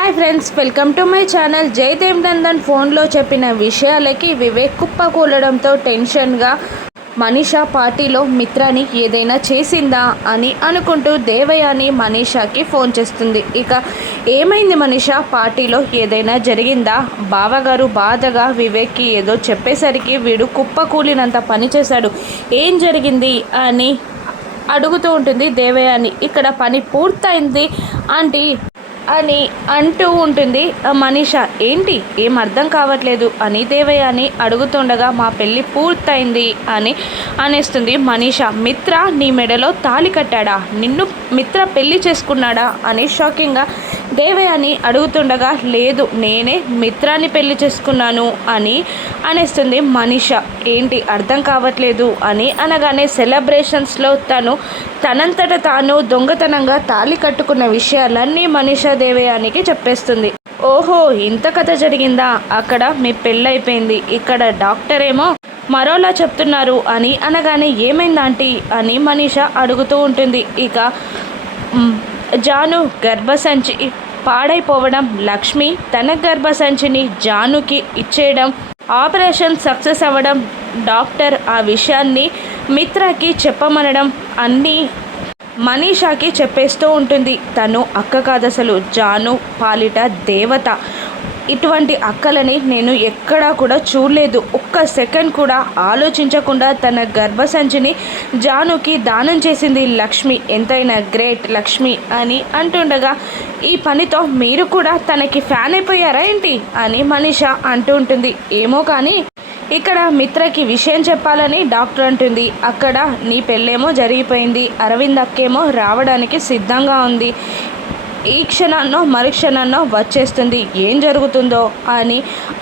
Hi friends welcome to my channel. Jayadev Nandan ఫోన్లో చెప్పిన విషయాలకి వివేక్ కుప్పకూలడంతో టెన్షన్గా మనీషా పార్టీలో మిత్రాని ఏదైనా చేసిందా అని అనుకుంటూ దేవయాని మనీషాకి ఫోన్ చేస్తుంది. ఇక ఏమైంది మనీషా? పార్టీలో ఏదైనా జరిగిందా? బావగారు బాధగా వివేక్కి ఏదో చెప్పేసరికి వీడు కుప్పకూలినంత పని చేశాడు. ఏం జరిగింది అని అడుగుతూ ఉంటుంది దేవయాని. ఇక్కడ పని పూర్తయింది ఆంటీ. అని అంటూ ఉంటుంది. ఆ మనీష ఏంటి? ఏం అర్థం కావట్లేదు. అని దేవయాని అడుగుతుండగా మా పెళ్ళి పూర్తయింది అని అనేస్తుంది మనీష. మిత్ర నీ మెడలో తాళి కట్టాడా? నిన్ను మిత్ర పెళ్ళి చేసుకున్నాడా? అని షాకింగ్గా దేవయాని అడుగుతుండగా లేదు నేనే మిత్రాన్ని పెళ్ళి చేసుకున్నాను అని అనేస్తుంది మనీష. ఏంటి అర్థం కావట్లేదు అని అనగానే సెలబ్రేషన్స్లో తను తనంతట తాను దొంగతనంగా తాళి కట్టుకున్న విషయాలన్నీ మనిష దేవయానికి చెప్పేస్తుంది. ఓహో ఇంత కథ జరిగిందా? అక్కడ మీ పెళ్ళైపోయింది. ఇక్కడ డాక్టర్ ఏమో మరోలా చెప్తున్నారు అని అనగానే ఏమైంది అని మనీష అడుగుతూ ఉంటుంది. ఇక జాను గర్భసంచి పాడైపోవడం లక్ష్మి తన గర్భసంచిని జానుకి ఇచ్చేయడం ఆపరేషన్ సక్సెస్ అవ్వడం డాక్టర్ ఆ విషయాన్ని మిత్రకి చెప్పమనడం అన్నీ మనీషాకి చెప్పేస్తూ ఉంటుంది. తను అక్క కాదసలు. జాను పాలిట దేవత. ఇటువంటి అక్కలని నేను ఎక్కడా కూడా చూడలేదు. ఒక్క సెకండ్ కూడా ఆలోచించకుండా తన గర్భసంచిని జానుకి దానం చేసింది లక్ష్మి. ఎంతైనా గ్రేట్ లక్ష్మి అని అంటుండగా ఈ పనితో మీరు కూడా తనకి ఫ్యాన్ అయిపోయారా ఏంటి? అని మనీష అంటూ ఉంటుంది. ఏమో కానీ ఇక్కడ మిత్రకి విషయం చెప్పాలని డాక్టర్ అంటుంది. అక్కడ నీ పెళ్ళేమో జరిగిపోయింది. అరవింద్ అక్కేమో రావడానికి సిద్ధంగా ఉంది. ఈ క్షణాన్నో మరుక్షణాన్నో వచ్చేస్తుంది. ఏం జరుగుతుందో అని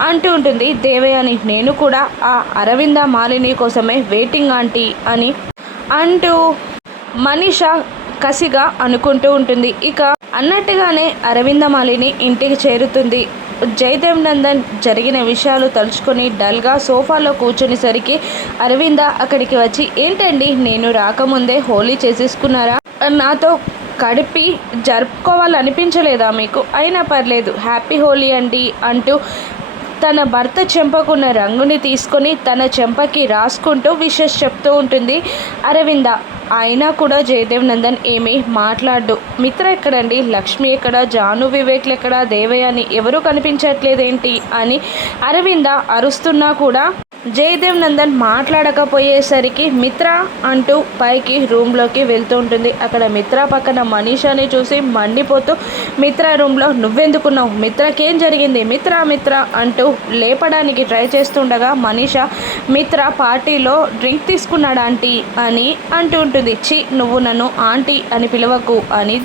అంటూ ఉంటుంది దేవయాని నేను కూడా ఆ అరవింద మాలిని కోసమే వెయిటింగ్ ఆంటీ అని అంటూ మనీష కసిగా అనుకుంటూ ఉంటుంది. ఇక అన్నట్టుగానే అరవిందమాలిని ఇంటికి చేరుతుంది. జయదేవ్ నందన్ జరిగిన విషయాలు తలుచుకొని డల్గా సోఫాలో కూర్చునేసరికి అరవింద అక్కడికి వచ్చి ఏంటండి నేను రాకముందే హోలీ చేసేసుకున్నారా? నాతో కడిపి జరుపుకోవాలనిపించలేదా మీకు? అయినా పర్లేదు. హ్యాపీ హోలీ అండి అంటూ తన భర్త చెంపకున్న రంగుని తీసుకొని తన చెంపకి రాసుకుంటూ విషెస్ చెప్తూ ఉంటుంది. అరవింద అయినా కూడా జయదేవ్ నందన్ ఏమీ మాట్లాడు మిత్ర ఎక్కడండి? లక్ష్మి ఎక్కడ? జాను వివేక్లు ఎక్కడ? దేవయ్య అని ఎవరూ కనిపించట్లేదేంటి? అని అరవింద అరుస్తున్నా కూడా జయదేవ్ నందన్ మాట్లాడకపోయేసరికి మిత్ర అంటూ పైకి రూమ్లోకి వెళ్తూ ఉంటుంది. అక్కడ మిత్ర పక్కన మనీషాని చూసి మండిపోతూ మిత్ర రూమ్లో నువ్వెందుకున్నావు? మిత్రకేం జరిగింది? మిత్ర మిత్ర అంటూ లేపడానికి ట్రై చేస్తుండగా మనీష మిత్ర పార్టీలో డ్రింక్ తీసుకున్నాడు ఆంటీ? అని అంటూ ఉంటుంది. చి నువ్వు నన్ను ఆంటీ అని పిలవకు అని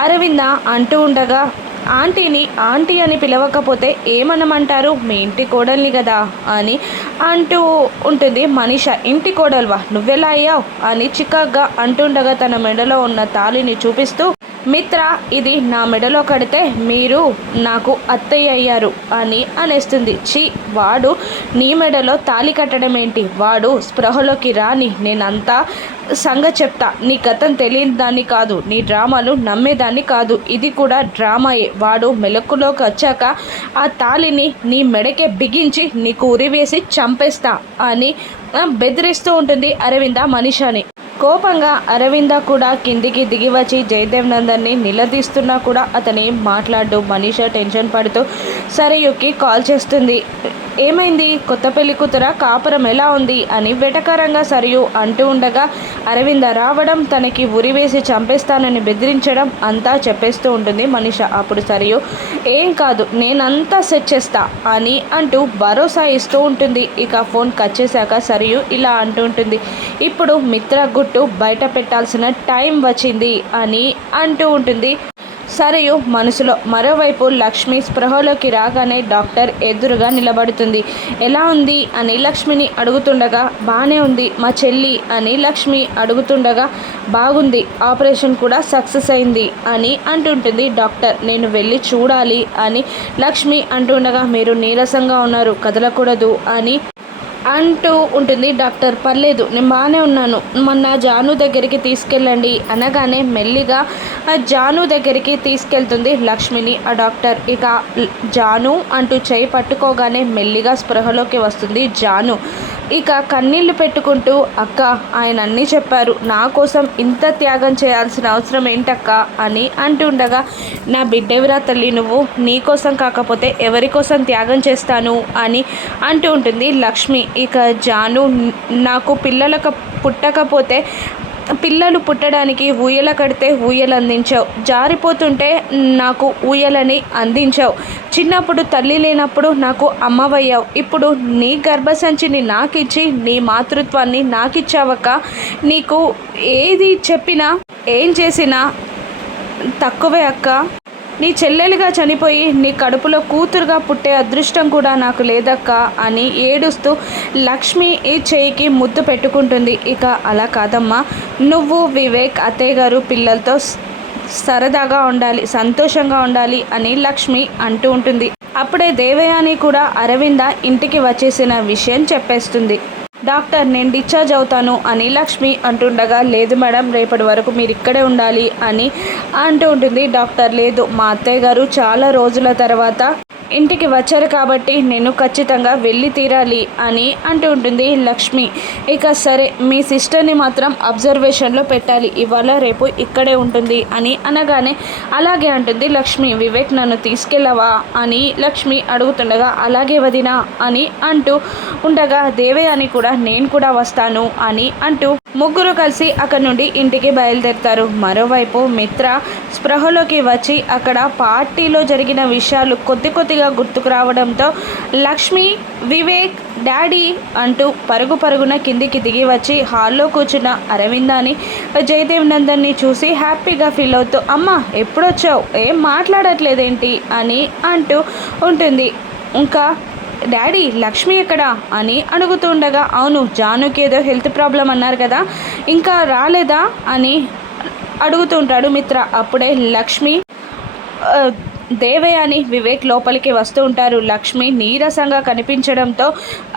అరవింద అంటూ ఉండగా ఆంటీని ఆంటీ అని పిలవకపోతే ఏమనమంటారు? మీ ఇంటి కోడల్ని కదా అని అంటూ ఉంటుంది మనీష. ఇంటి కోడల్వా? నువ్వెలా అయ్యావు? అని చికాగ్గా అంటుండగా తన మెడలో ఉన్న తాళిని చూపిస్తూ మిత్ర ఇది నా మెడలో కడితే మీరు నాకు అత్తయ్య అయ్యారు అని అనేస్తుంది. చి వాడు నీ మెడలో తాళి కట్టడం ఏంటి? వాడు స్పృహలోకి రాని నేనంతా సంగ చెప్తా. నీ గతం తెలియని దాన్ని కాదు నీ డ్రామాలు నమ్మేదాన్ని కాదు. ఇది కూడా డ్రామాయే. వాడు మెలకులోకి వచ్చాక ఆ తాళిని నీ మెడకే బిగించి నీకు ఉరివేసి చంపేస్తా అని బెదిరిస్తూ ఉంటుంది అరవింద మనీషాని. కోపంగా అరవింద కూడా కిందికి దిగి వచ్చి జయదేవ్ నందన్ని నిలదీస్తున్నా కూడా అతని మాట్లాడు మనీషా టెన్షన్ పడుతూ సరే యుక్కి కాల్ చేస్తుంది. ఏమైంది? కొత్త పెళ్ళి కూతుర? కాపురం ఎలా ఉంది? అని వెటకారంగా సరియు అంటూ ఉండగా అరవింద రావడం తనకి ఉరివేసి చంపేస్తానని బెదిరించడం అంతా చెప్పేస్తూ ఉంటుంది మనిష. అప్పుడు సరియు ఏం కాదు నేనంతా సెట్ చేస్తా అని అంటూ భరోసా ఇస్తూ ఉంటుంది. ఇక ఫోన్ కట్ చేశాక సరియు ఇలా అంటూ ఉంటుంది ఇప్పుడు మిత్ర గుట్టు బయట పెట్టాల్సిన టైం వచ్చింది అని అంటూ ఉంటుంది. సరియు మనసులో మరోవైపు లక్ష్మి స్పృహలోకి రాగానే డాక్టర్ ఎదురుగా నిలబడుతుంది. ఎలా ఉంది? అని లక్ష్మిని అడుగుతుండగా బాగానే ఉంది మా చెల్లి అని లక్ష్మి అడుగుతుండగా బాగుంది ఆపరేషన్ కూడా సక్సెస్ అయింది అని అంటుంటుంది డాక్టర్. నేను వెళ్ళి చూడాలి అని లక్ష్మి అంటుండగా మీరు నీరసంగా ఉన్నారు కదలకూడదు అని అంటూ ఉంటుంది డాక్టర్. పర్లేదు నేను బాగానే ఉన్నాను. మొన్న జాను దగ్గరికి తీసుకెళ్ళండి అనగానే మెల్లిగా ఆ జాను దగ్గరికి తీసుకెళ్తుంది లక్ష్మిని. ఆ డాక్టర్ ఇక జాను అంటూ చేయి పట్టుకోగానే మెల్లిగా స్పృహలోకి వస్తుంది జాను. ఇక కన్నీళ్ళు పెట్టుకుంటూ అక్క ఆయన అన్నీ చెప్పారు. నా కోసం ఇంత త్యాగం చేయాల్సిన అవసరం ఏంటక్క? అని అంటుండగా నా బిడ్డవిరా తల్లి నువ్వు? నీ కోసం కాకపోతే ఎవరి కోసం త్యాగం చేస్తాను? అని అంటూ ఉంటుంది లక్ష్మి. ఇక జాను నాకు పిల్లలకు పుట్టకపోతే పిల్లలు పుట్టడానికి ఊయల కడితే ఊయలు అందించావు. జారిపోతుంటే నాకు ఊయలని అందించావు. చిన్నప్పుడు తల్లి లేనప్పుడు నాకు అమ్మవయ్యావు. ఇప్పుడు నీ గర్భసంచిని నాకిచ్చి నీ మాతృత్వాన్ని నాకిచ్చావక్క. నీకు ఏది చెప్పినా ఏం చేసినా తక్కువే అక్క. నీ చెల్లెలుగా చనిపోయి నీ కడుపులో కూతురుగా పుట్టే అదృష్టం కూడా నాకు లేదక్క అని ఏడుస్తూ లక్ష్మి ఈ చేయికి ముద్దు పెట్టుకుంటుంది. ఇక అలా కాదమ్మా. నువ్వు వివేక్ అత్తయ్య గారు పిల్లలతో సరదాగా ఉండాలి సంతోషంగా ఉండాలి అని లక్ష్మి అంటూ ఉంటుంది. అప్పుడే దేవయాని కూడా అరవింద ఇంటికి వచ్చేసిన విషయం చెప్పేస్తుంది. డాక్టర్ నేను డిశ్చార్జ్ అవుతాను అని లక్ష్మి అంటుండగా లేదు మేడం రేపటి వరకు మీరు ఇక్కడే ఉండాలి అని అంటూ ఉంటుంది. డాక్టర్ లేదు మా అత్తయ్య గారు చాలా రోజుల తర్వాత ఇంటికి వచ్చారు కాబట్టి నేను ఖచ్చితంగా వెళ్ళి తీరాలి అని అంటూ ఉంటుంది లక్ష్మి. ఇక సరే మీ సిస్టర్ని మాత్రం అబ్జర్వేషన్లో పెట్టాలి. ఇవాళ రేపు ఇక్కడే ఉంటుంది అని అనగానే అలాగే అంటుంది లక్ష్మి. వివేక్ నన్ను తీసుకెళ్ళవా అని లక్ష్మి అడుగుతుండగా అలాగే వదినా అని అంటూ ఉండగా దేవయాని కూడా నేను కూడా వస్తాను అని అంటూ ముగ్గురు కలిసి అక్కడి నుండి ఇంటికి బయలుదేరుతారు. మరోవైపు మిత్ర స్పృహలోకి వచ్చి అక్కడ పార్టీలో జరిగిన విషయాలు కొద్ది కొద్దిగా గుర్తుకు రావడంతో లక్ష్మి వివేక్ డాడీ అంటూ పరుగు పరుగున కిందికి దిగి వచ్చి హాల్లో కూర్చున్న అరవిందాని జయదేవ్ నందన్ని చూసి హ్యాపీగా ఫీల్ అవుతూ అమ్మ ఎప్పుడొచ్చావు? ఏం మాట్లాడట్లేదేంటి? అని అంటూ ఉంటుంది. ఇంకా డాడీ లక్ష్మి ఎక్కడా? అని అడుగుతుండగా అవును జానుకి ఏదో హెల్త్ ప్రాబ్లం అన్నారు కదా ఇంకా రాలేదా? అని అడుగుతుంటాడు మిత్ర. అప్పుడే లక్ష్మి దేవయాని వివేక్ లోపలికి వస్తూ ఉంటారు. లక్ష్మి నీరసంగా కనిపించడంతో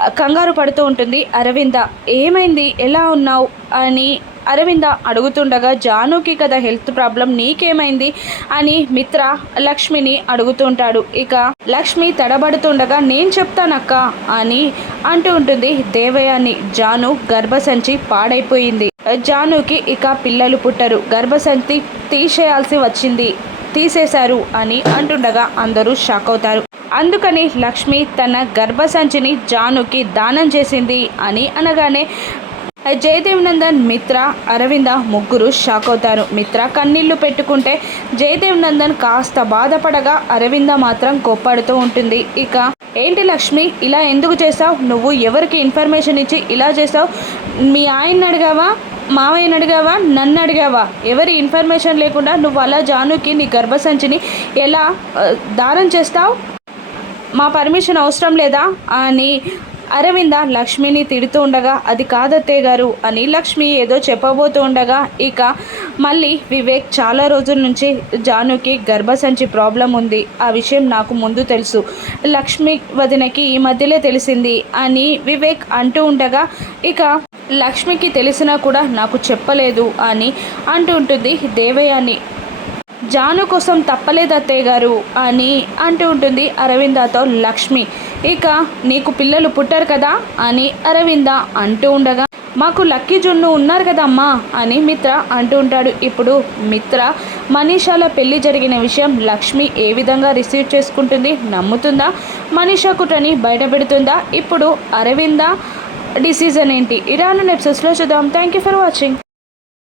కంగారు పడుతూ ఉంటుంది. అరవింద ఏమైంది? ఎలా ఉన్నావు? అని అరవింద అడుగుతుండగా జానుకి కదా హెల్త్ ప్రాబ్లం నీకేమైంది? అని మిత్ర లక్ష్మిని అడుగుతుంటాడు ఇక లక్ష్మి తడబడుతుండగా నేను చెప్తానక్క అని అంటూ ఉంటుంది దేవయాని. జాను గర్భసంచి పాడైపోయింది. జానుకి ఇక పిల్లలు పుట్టరు. గర్భసంచి తీసేయాల్సి వచ్చింది. తీసేశారు అని అంటుండగా అందరూ షాక్ అవుతారు. అందుకని లక్ష్మి తన గర్భసంచిని జానుకి దానం చేసింది అని అనగానే జయదేవ్ నందన్ మిత్ర అరవింద ముగ్గురు షాక్ అవుతారు. మిత్ర కన్నీళ్ళు పెట్టుకుంటే జయదేవ్ నందన్ కాస్త బాధపడగా అరవింద మాత్రం కోప్పడుతూ ఉంటుంది. ఇక ఏంటి లక్ష్మి ఇలా ఎందుకు చేసావు నువ్వు ఎవరికి ఇన్ఫర్మేషన్ ఇచ్చి ఇలా చేసావు మీ ఆయన్ని అడిగావా? మావయ్యని అడిగావా? నన్ను అడిగావా? ఎవరి ఇన్ఫర్మేషన్ లేకుండా నువ్వు అలా జానుకి నీ గర్భసంచిని ఎలా దారం చేస్తావు? మా పర్మిషన్ అవసరం లేదా? అని అరవింద లక్ష్మిని తిడుతూ ఉండగా అది కాదత్తే గారు అని లక్ష్మి ఏదో చెప్పబోతూ ఉండగా ఇక మళ్ళీ వివేక్ చాలా రోజుల నుంచి జానుకి గర్భసంచి ప్రాబ్లం ఉంది. ఆ విషయం నాకు ముందు తెలుసు. లక్ష్మి వదినకి ఈ మధ్యలో తెలిసింది అని వివేక్ అంటూ ఉండగా ఇక లక్ష్మికి తెలిసినా కూడా నాకు చెప్పలేదు అని అంటూ ఉంటుంది దేవయాని. జాను కోసం తప్పలేదు అత్తయ్య గారు అని అంటూ ఉంటుంది అరవిందతో లక్ష్మి. ఇక నీకు పిల్లలు పుట్టారు కదా అని అరవింద అంటూ ఉండగా మాకు లక్కీ జున్ను ఉన్నారు కదమ్మా అని మిత్ర అంటూ ఉంటాడు. ఇప్పుడు మిత్ర మనీషాల పెళ్ళి జరిగిన విషయం లక్ష్మి ఏ విధంగా రిసీవ్ చేసుకుంటుంది నమ్ముతుందా? మనీషా కుట్రని బయటపెడుతుందా? ఇప్పుడు అరవింద డిసిజన్ ఏంటి? ఇరాను నెప్సెస్లో చూద్దాం. Thank you for watching